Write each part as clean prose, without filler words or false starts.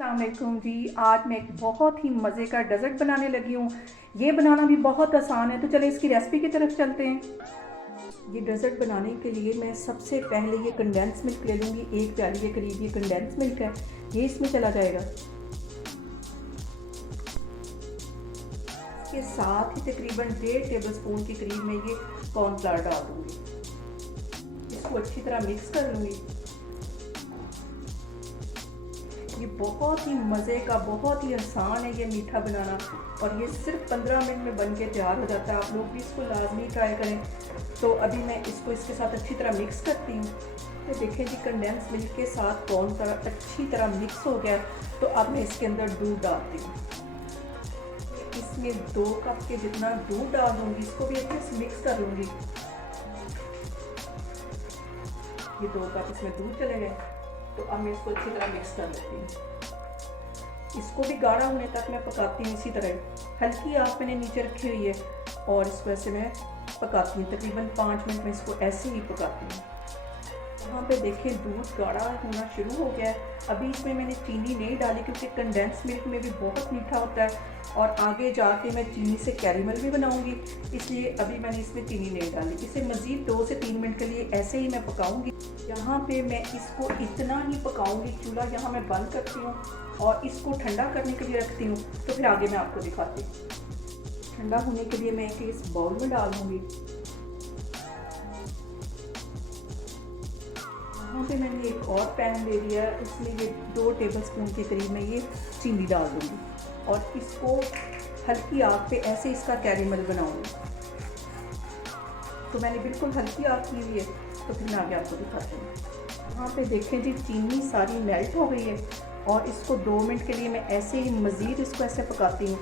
अस्सलामुअलैकुम जी। आज मैं एक बहुत ही मज़े का डेज़र्ट बनाने लगी हूँ। ये बनाना भी बहुत आसान है, तो चले इसकी रेसिपी की तरफ चलते हैं। ये डेज़र्ट बनाने के लिए मैं सबसे पहले ये कंडेंस मिल्क ले लूँगी। 1 प्याली के करीब ये कंडेंस मिल्क है, ये इसमें चला जाएगा। इसके साथ ही तकरीबन 1.5 टेबल स्पून के करीब मैं ये कॉर्नफ्लावर डाल दूँगी। इसको अच्छी तरह मिक्स कर लूँगी। ये बहुत ही मज़े का, बहुत ही आसान है ये मीठा बनाना, और ये सिर्फ 15 मिनट में बन के तैयार हो जाता है। आप लोग भी इसको लाजमी ट्राई करें। तो अभी मैं इसको इसके साथ अच्छी तरह मिक्स करती हूँ। तो देखें जी, कंडेंस मिल्क के साथ कॉर्नफ्लावर अच्छी तरह मिक्स हो गया। तो अब मैं इसके अंदर दूध डालती हूँ। इसमें 2 कप के जितना दूध डाल दूँगी। इसको भी अच्छे से मिक्स कर लूँगी। ये 2 कप इसमें दूध चले गए। तो अब मैं इसको अच्छी तरह मिक्स कर लेती हूँ। इसको भी गाढ़ा होने तक मैं पकाती हूँ। इसी तरह हल्की आंच मैंने नीचे रखी हुई है और इसको ऐसे मैं पकाती हूँ। तकरीबन 5 मिनट में इसको ऐसे ही पकाती हूँ। यहाँ पे देखें, दूध गाढ़ा होना शुरू हो गया है। अभी इसमें मैंने चीनी नहीं डाली क्योंकि कंडेंस मिल्क में भी बहुत मीठा होता है और आगे जाके मैं चीनी से कैरेमल भी बनाऊंगी, इसलिए अभी मैंने इसमें चीनी नहीं डाली। इसे मज़ीद 2 से 3 मिनट के लिए ऐसे ही मैं पकाऊंगी। यहाँ पे मैं इसको इतना ही पकाऊंगी। चूल्हा यहाँ मैं बंद करती हूँ और इसको ठंडा करने के लिए रखती हूँ। तो फिर आगे मैं आपको दिखाती हूँ। ठंडा होने के लिए मैं इस बाउल में डाल दूँगी। यहाँ पे मैंने एक और पैन ले लिया है, उसमें ये 2 टेबल स्पून के करीब मैं ये चीनी डाल दूँगी और इसको हल्की आग पे ऐसे इसका कैरेमल बनाऊँगी। तो मैंने बिल्कुल हल्की आग की हुई है। तो फिर मैं आगे आपको दिखाती हूँ। यहाँ पे देखें जी, चीनी सारी मेल्ट हो गई है और इसको 2 मिनट के लिए मैं ऐसे ही मज़ीद इसको ऐसे पकाती हूँ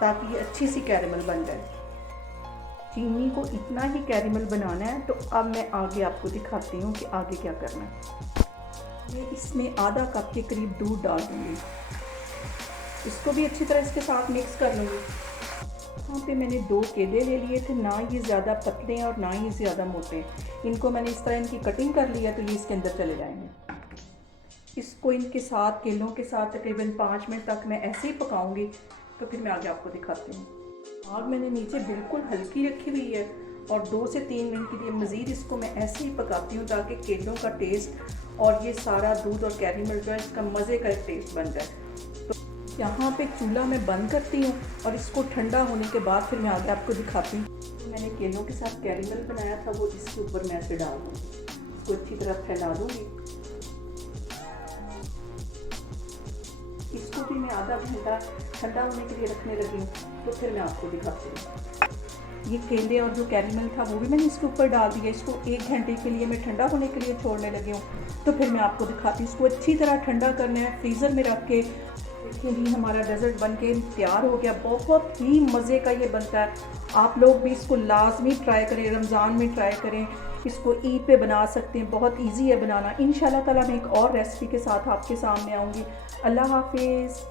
ताकि ये अच्छी सी कैरेमल बन जाए। चीनी को इतना ही कैरेमल बनाना है। तो अब मैं आगे आपको दिखाती हूँ कि आगे क्या करना है। मैं इसमें आधा कप के करीब दूध डाल दूँगी। इसको भी अच्छी तरह इसके साथ मिक्स कर लूँगी। यहाँ पे मैंने 2 केले ले लिए थे, ना ये ज़्यादा पतले हैं और ना ही ज़्यादा मोटे हैं। इनको मैंने इस तरह इनकी कटिंग कर लिया, तो ये इसके अंदर चले जाएंगे। इसको इनके साथ, केलों के साथ तकरीबन 5 मिनट तक मैं ऐसे ही पकाऊंगी। तो फिर मैं आगे आपको दिखाती हूँ। आग मैंने नीचे बिल्कुल हल्की रखी हुई है और 2 से 3 मिनट के लिए मज़ीद इसको मैं ऐसे ही पकाती हूँ ताकि केलों का टेस्ट और ये सारा दूध और कैरेमल जो है इसका मज़े का एक टेस्ट बन जाए। तो यहाँ पे चूल्हा मैं बंद करती हूँ और इसको ठंडा होने के बाद फिर मैं आगे आपको दिखाती हूँ। तो मैंने केलों के साथ कैरेमल बनाया था, वो इसके ऊपर मैं ऐसे डाल दूँगी। इसको अच्छी तरह फैला दूँगी। इसको भी मैं आधा घंटा ठंडा होने के लिए रखने लगी हूँ। तो फिर मैं आपको दिखाती हूँ। ये केले और जो कैरेमल था वो भी मैंने इसके ऊपर डाल दिया। इसको 1 घंटे के लिए मैं ठंडा होने के लिए छोड़ने लगी हूँ। तो फिर मैं आपको दिखाती हूँ। इसको अच्छी तरह ठंडा करना है, फ्रीज़र में रख के। देखिए ही हमारा डेज़र्ट बन के तैयार हो गया। बहुत ही मज़े का ये बनता है। आप लोग भी इसको लाजमी ट्राई करें, रमज़ान में ट्राई करें। इसको ईद पे बना सकते हैं, बहुत इजी है बनाना। इंशाल्लाह ताला मैं एक और रेसिपी के साथ आपके सामने आऊँगी। अल्लाह हाफिज़।